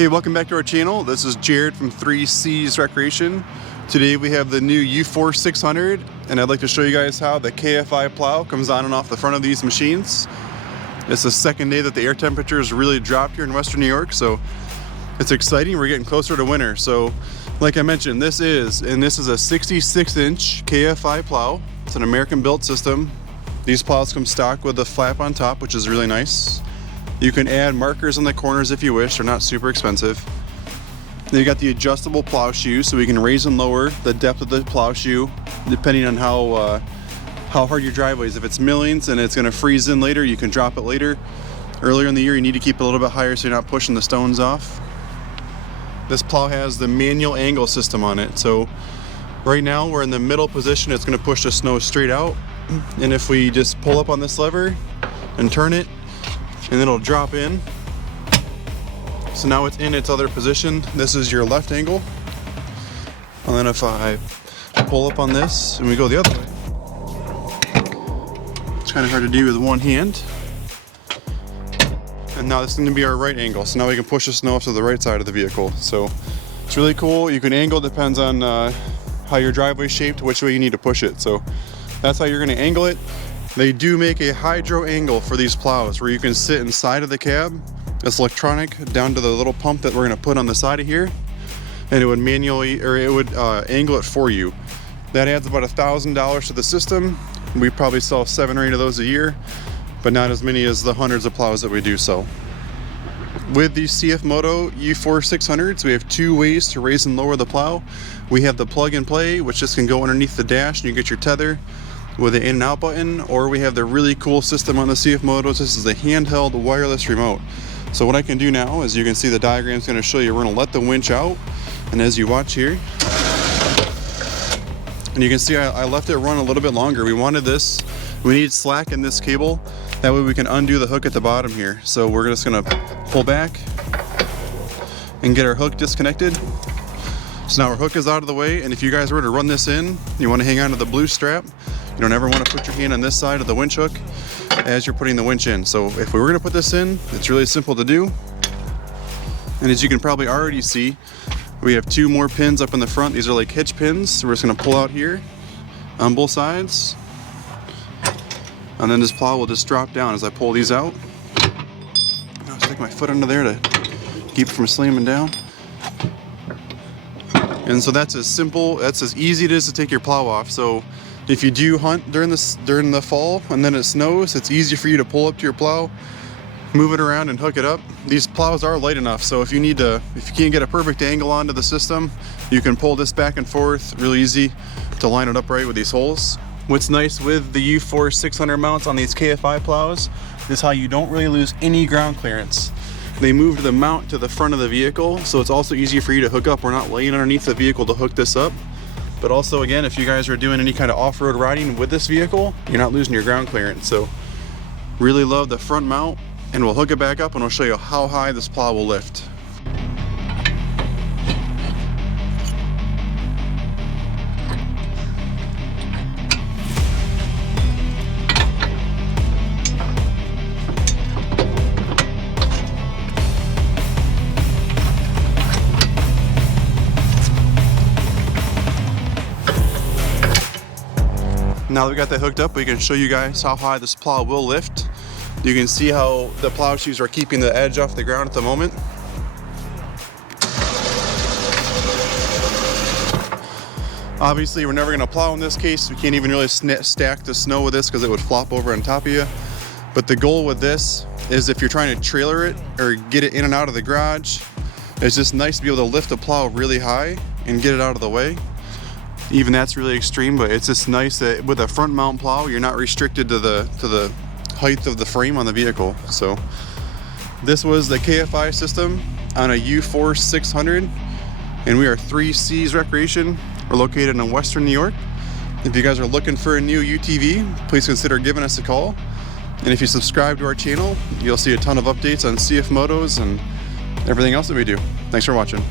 Hey, welcome back to our channel. This is Jared from 3C's Recreation. Today we have the new UForce 600, and I'd like to show you guys how the KFI Plow comes on and off the front of these machines. It's the second day that the air temperatures really dropped here in Western New York, so it's exciting. We're getting closer to winter. So like I mentioned, this is a 66-inch KFI Plow. It's an American-built system. These plows come stock with a flap on top, which is really nice. You can add markers on the corners if you wish. They're not super expensive. Then you got the adjustable plow shoe, so we can raise and lower the depth of the plow shoe depending on how hard your driveway is. If it's millings and it's going to freeze in later, you can drop it later. Earlier in the year, you need to keep it a little bit higher so you're not pushing the stones off. This plow has the manual angle system on it. So right now we're in the middle position. It's going to push the snow straight out. And if we just pull up on this lever and turn it, and it'll drop in. So now it's in its other position. This is your left angle. And then if I pull up on this and we go the other way, it's kind of hard to do with one hand. And now this is going to be our right angle. So now we can push the snow up to the right side of the vehicle. So it's really cool. You can angle, depends on how your driveway's shaped, which way you need to push it. So that's how you're going to angle it. They do make a hydro angle for these plows where you can sit inside of the cab. It's electronic down to the little pump that we're going to put on the side of here, and it would manually, or it would angle it for you. That adds about $1,000 to the system. We probably sell 7 or 8 of those a year, but not as many as the hundreds of plows that we do sell. With the CFMOTO UForce 600s, we have 2 ways to raise and lower the plow. We have the plug and play, which just can go underneath the dash and you get your tether with an in and out button, or we have the really cool system on the CFMOTOs. This is a handheld wireless remote. So what I can do now is, you can see the diagram is going to show you, we're going to let the winch out, and as you watch here, and you can see I left it run a little bit longer. We wanted this, we need slack in this cable, that way we can undo the hook at the bottom here. So we're just going to pull back and get our hook disconnected. So now our hook is out of the way, and if you guys were to run this in, you want to hang on to the blue strap. You don't ever want to put your hand on this side of the winch hook as you're putting the winch in. So if we were going to put this in, it's really simple to do. And as you can probably already see, we have 2 more pins up in the front. These are like hitch pins. So we're just going to pull out here on both sides. And then this plow will just drop down as I pull these out. I'll stick my foot under there to keep it from slamming down. And so that's as simple, that's as easy it is to take your plow off. So if you do hunt during the fall and then it snows, it's easy for you to pull up to your plow, move it around and hook it up. These plows are light enough, so if you can't get a perfect angle onto the system, you can pull this back and forth really easy to line it up right with these holes. What's nice with the UForce 600 mounts on these KFI plows is how you don't really lose any ground clearance. They moved the mount to the front of the vehicle, so it's also easy for you to hook up. We're not laying underneath the vehicle to hook this up. But also, again, if you guys are doing any kind of off-road riding with this vehicle, you're not losing your ground clearance. So really love the front mount, and we'll hook it back up and we'll show you how high this plow will lift. Now that we got that hooked up, we can show you guys how high this plow will lift. You can see how the plow shoes are keeping the edge off the ground at the moment. Obviously, we're never going to plow in this case. We can't even really stack the snow with this because it would flop over on top of you. But the goal with this is, if you're trying to trailer it or get it in and out of the garage, it's just nice to be able to lift the plow really high and get it out of the way. Even that's really extreme, but it's just nice that with a front mount plow, you're not restricted to the height of the frame on the vehicle. So this was the KFI system on a UForce 600, and we are 3C's Recreation. We're located in Western New York. If you guys are looking for a new UTV, please consider giving us a call. And if you subscribe to our channel, you'll see a ton of updates on CFMOTOs and everything else that we do. Thanks for watching.